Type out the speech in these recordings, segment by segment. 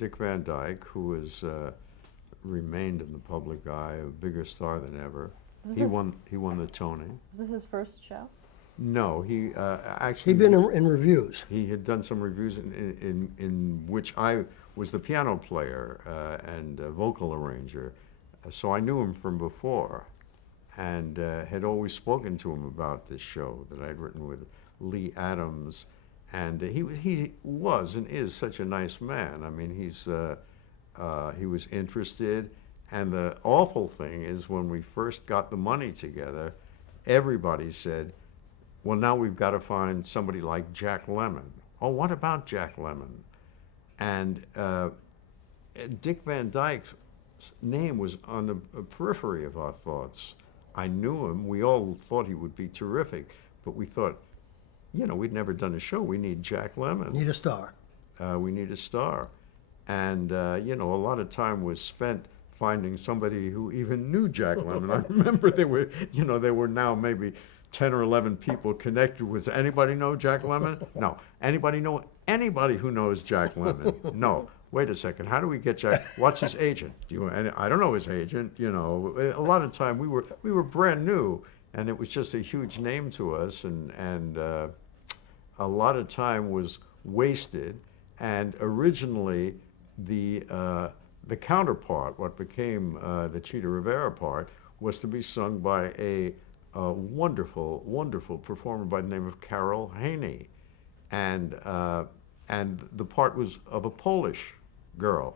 Dick Van Dyke, who has remained in the public eye, a bigger star than ever. Is He this, won. He won the Tony. is this his first show? No, he He'd been in reviews. he had done some reviews in which I was the piano player and vocal arranger, so I knew him from before, and had always spoken to him about this show that I'd written with Lee Adams, and he was and is such a nice man. I mean, he was interested, and the awful thing is when we first got the money together, everybody said, well, now we've got to find somebody like Jack Lemmon. Oh, what about Jack Lemmon? And Dick Van Dyke's name was on the periphery of our thoughts. I knew him. We all thought he would be terrific, but we thought, we'd never done a show. We need Jack Lemmon. Need a star. We need a star. And, a lot of time was spent finding somebody who even knew Jack Lemmon. I remember there were now maybe 10 or 11 people connected with. Anybody know Jack Lemmon? No. Anybody know anybody who knows Jack Lemmon? No. Wait a second. How do we get Jack? What's his agent? I don't know his agent. A lot of time we were brand new, and it was just a huge name to us, and a lot of time was wasted. And originally, the counterpart, what became the Chita Rivera part, was to be sung by a wonderful, wonderful performer by the name of Carol Haney, and the part was of a Polish girl,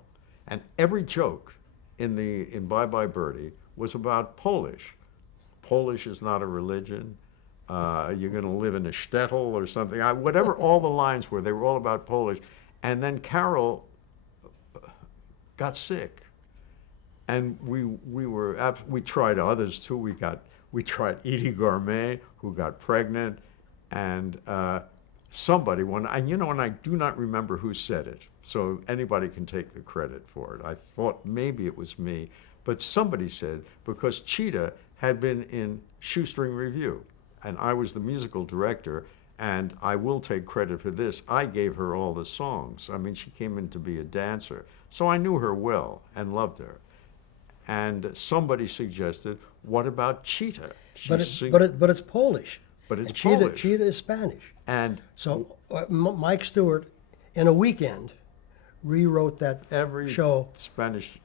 and every joke in Bye Bye Birdie was about Polish. Polish is not a religion. You're going to live in a shtetl or something. Whatever all the lines were, they were all about Polish. And then Carol got sick, and we tried others too. We tried Edie Gourmet, who got pregnant, and somebody and I do not remember who said it, so anybody can take the credit for it. I thought maybe it was me, but somebody said, because Chita had been in Shoestring Review, and I was the musical director, and I will take credit for this, I gave her all the songs. I mean, she came in to be a dancer, so I knew her well and loved her. And somebody suggested, what about Chita? But it's Polish. But it's and Chita, Polish. Chita is Spanish. And so Mike Stewart, in a weekend, rewrote that every show.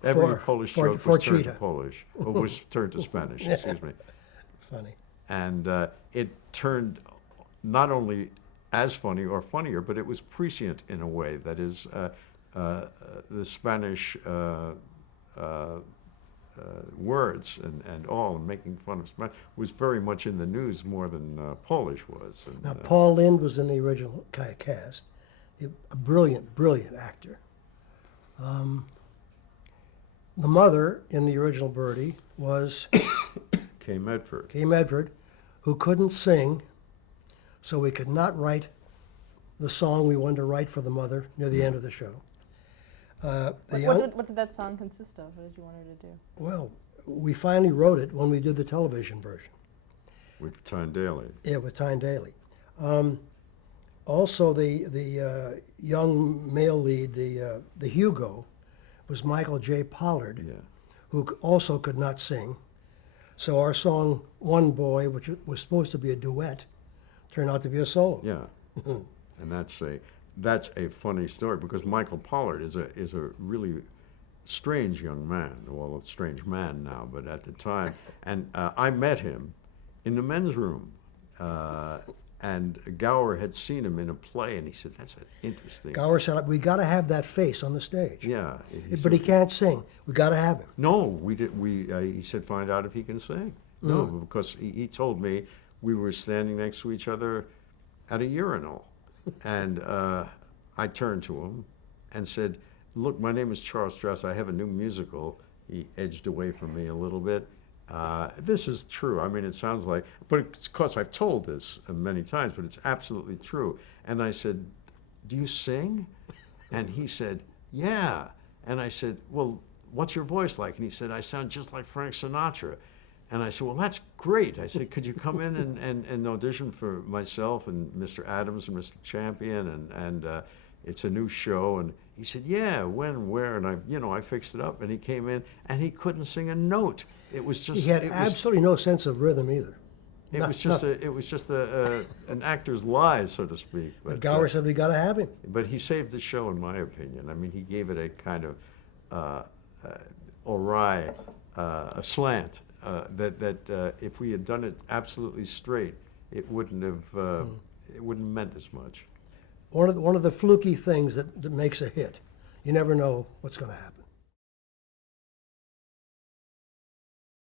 Every Polish joke for was turned Chita. to Polish, or was turned to Spanish. Excuse me. Funny. And it turned not only as funny or funnier, but it was prescient in a way. That is, the Spanish words and all, and making fun of Spanish was very much in the news more than Polish was. And, Now, Paul Lynde was in the original cast, a brilliant, brilliant actor. The mother in the original Birdie was Kay Medford. Kay Medford, who couldn't sing, so we could not write the song we wanted to write for the mother near the end of the show. What did that song consist of? What did you want her to do? Well, we finally wrote it when we did the television version. With Tyne Daly. Yeah, with Tyne Daly. Also, the young male lead, the Hugo, was Michael J. Pollard, Yeah. who also could not sing. So our song "One Boy," which was supposed to be a duet, turned out to be a solo. Yeah. And that's a funny story, because Michael Pollard is a really strange young man. Well, a strange man now, but at the time, and I met him in the men's room, and Gower had seen him in a play, and he said, "That's an interesting." Gower said, "We got to have that face on the stage." Yeah. But he can't sing. We got to have him. No, we did. He said, "Find out if he can sing." No, because he told me we were standing next to each other at a urinal, and I turned to him and said, "Look, my name is Charles Strauss. I have a new musical." He edged away from me a little bit. This is true. I mean, it sounds like, but it's because I've told this many times, but it's absolutely true. And I said, "Do you sing?" And he said, "Yeah." And I said, "Well, what's your voice like?" And he said, "I sound just like Frank Sinatra." And I said, "Well, that's great." I said, "Could you come in and audition for myself and Mr. Adams and Mr. Champion? And it's a new show." And He said, yeah, when, where, and I fixed it up, and he came in, and he couldn't sing a note. It was just, He had it was, absolutely no sense of rhythm either. it was just an actor's lie, so to speak. But Gower said, we gotta have him. But he saved the show, in my opinion. I mean, he gave it a kind of awry, a slant, that if we had done it absolutely straight, it wouldn't have meant as much. One of the fluky things that makes a hit. You never know what's gonna happen.